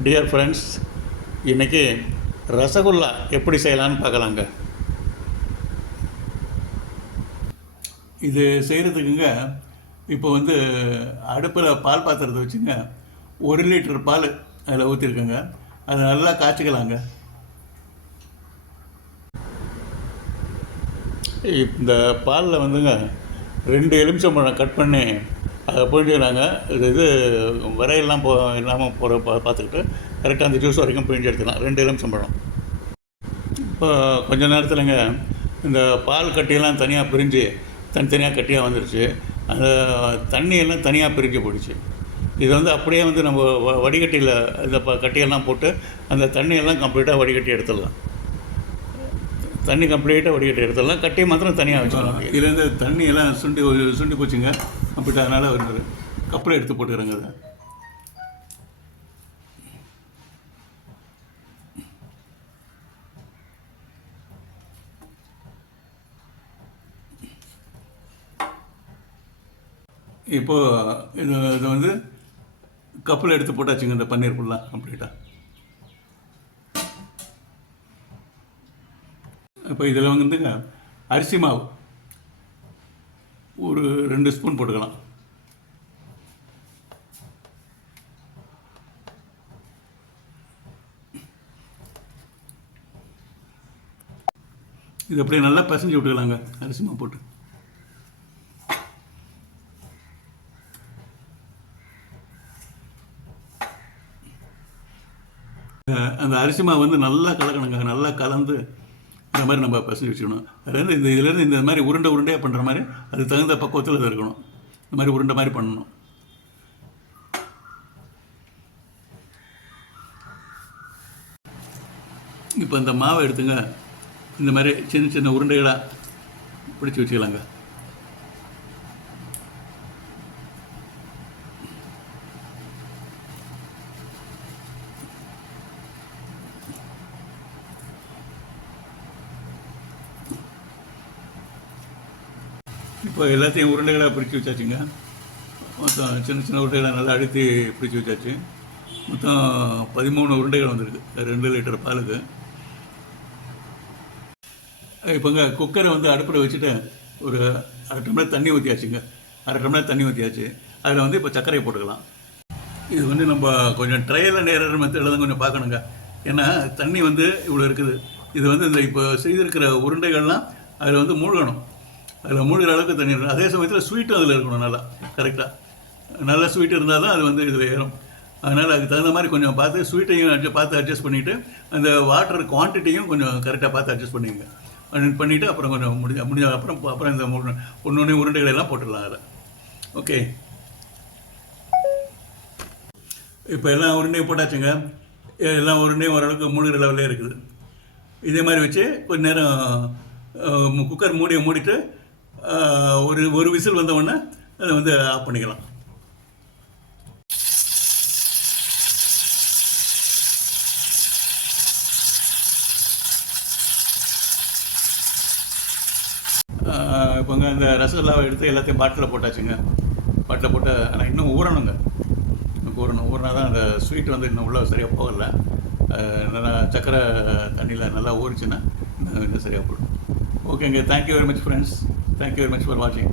Dear friends, இன்றைக்கி ரசகுல்லா எப்படி செய்யலான்னு பார்க்கலாங்க. இது செய்கிறதுக்குங்க இப்போ அடுப்பில் பால் பாத்திரத்தை வச்சுங்க 1 லிட்டர் பால் அதில் ஊற்றிருக்கேங்க. அதை நல்லா காய்ச்சிக்கலாங்க. இந்த பாலில் 2 எலுமிச்சம்பழம் கட் பண்ணி அதை பிழிஞ்சுக்கிறாங்க. இது விரையெல்லாம் இல்லாமல் போகிற பார்த்துக்கிட்டு கரெக்டாக அந்த ஜூஸ் வரைக்கும் பிழிஞ்சு எடுத்துக்கலாம். 2 எலுமிச்சம்பழம். இப்போ கொஞ்ச நேரத்தில்ங்க இந்த பால் கட்டியெல்லாம் தனியாக பிரிஞ்சு தனித்தனியாக கட்டியாக வந்துடுச்சு. அந்த தண்ணியெல்லாம் தனியாக பிரிஞ்சு போயிடுச்சு. இது அப்படியே நம்ம வடிகட்டியில் இந்த கட்டியெல்லாம் போட்டு அந்த தண்ணியெல்லாம் கம்ப்ளீட்டாக வடிகட்டி எடுத்துடலாம். தண்ணி கம்ப்ளீட்டாக வடிகட்டி எடுத்துடலாம். கட்டியை மாத்திரம் தனியாக வச்சுக்கலாம். இதுலேருந்து தண்ணியெல்லாம் சுண்டி போச்சுங்க கம்ப்ளீட்டாக. அதனால் ஒரு கப்பில் எடுத்து போட்டுக்கிறேங்க. அதை இப்போது இது கப்பில் எடுத்து போட்டாச்சுங்க. இந்த பன்னீர் ஃபுல்லாக கம்ப்ளீட்டாக. இப்போ இதில் அரிசி மாவு ஒரு 2 ஸ்பூன் போட்டுக்கலாம். இது அப்படியே நல்லா பசைஞ்சு விட்டுக்கலாங்க அரிசி மாவு போட்டு. அந்த அரிசி மாவு நல்லா கலக்கணுங்க. நல்லா கலந்து இந்த மாதிரி நம்ம பசங்க வச்சுக்கணும். அதுலேருந்து இதுலேருந்து இந்த மாதிரி உருண்டையாக பண்ணுற மாதிரி அதுக்கு தகுந்த பக்குவத்தில் இது இருக்கணும். இந்த மாதிரி உருண்டை மாதிரி பண்ணணும். இப்போ இந்த மாவை எடுத்துங்க. இந்த மாதிரி சின்ன சின்ன உருண்டைகளாக பிடிச்சி வச்சுக்கலாங்க. இப்போ எல்லாத்தையும் உருண்டைகளாக பிடிச்சி வச்சாச்சுங்க. மொத்தம் சின்ன சின்ன உருண்டைகளாக நல்லா அழுத்தி பிடிச்சி வச்சாச்சு. மொத்தம் 13 உருண்டைகள் வந்திருக்கு 2 லிட்டர் பாலுக்கு. இப்போங்க குக்கரை அடுப்பில் வச்சுட்டு ஒரு 1/2 டம்ளர் தண்ணி ஊற்றியாச்சுங்க. 1/2 டம்ளர் தண்ணி ஊற்றியாச்சு. அதில் இப்போ சர்க்கரையை போட்டுக்கலாம். இது நம்ம கொஞ்சம் ட்ரையல் அண்ட் எரர் மெத்தடில் தான் கொஞ்சம் பார்க்கணுங்க. ஏன்னா தண்ணி இவ்வளோ இருக்குது. இது இந்த இப்போ செய்திருக்கிற உருண்டைகள்லாம் அதில் மூழ்கணும். அதில் மூழ்கிற அளவுக்கு தண்ணி இருக்கணும். அதே சமயத்தில் ஸ்வீட்டும் அதில் இருக்கணும். நல்லா கரெக்டாக நல்ல ஸ்வீட் இருந்தால் தான் அது இதில் ஏறும். அதனால் அதுக்கு தகுந்த மாதிரி கொஞ்சம் பார்த்து ஸ்வீட்டையும் பார்த்து அட்ஜஸ்ட் பண்ணிவிட்டு அந்த வாட்டர் குவான்டிட்டியும் கொஞ்சம் கரெக்டாக பார்த்து அட்ஜஸ்ட் பண்ணிவிட்டு அப்புறம் கொஞ்சம் முடிஞ்ச அப்புறம் இந்த ஒன்று உருண்டைகள் எல்லாம் போட்டுடலாம் அதில். ஓகே, இப்போ எல்லா உருண்டையும் போட்டாச்சுங்க. எல்லா உருண்டையும் ஓரளவுக்கு மூழ்கிற லெவலே இருக்குது. இதே மாதிரி வச்சு கொஞ்ச நேரம் குக்கர் மூடிட்டு ஒரு விசில் வந்தவுடனே அதை ஆஃப் பண்ணிக்கலாம். இப்போங்க இந்த ரசகுல்லாவை எடுத்து எல்லாத்தையும் பாட்டிலில் போட்டாச்சுங்க. பாட்டில் போட்டு ஆனால் இன்னும் ஊறணுங்க. ஊறினா தான் அந்த ஸ்வீட் இன்னும் உள்ள சரியாக போகலை. நல்லா சக்கரை தண்ணியில் நல்லா ஊறிச்சுன்னா இன்னும் சரியாக போடும். ஓகேங்க, thank you very much friends. Thank you very much for watching.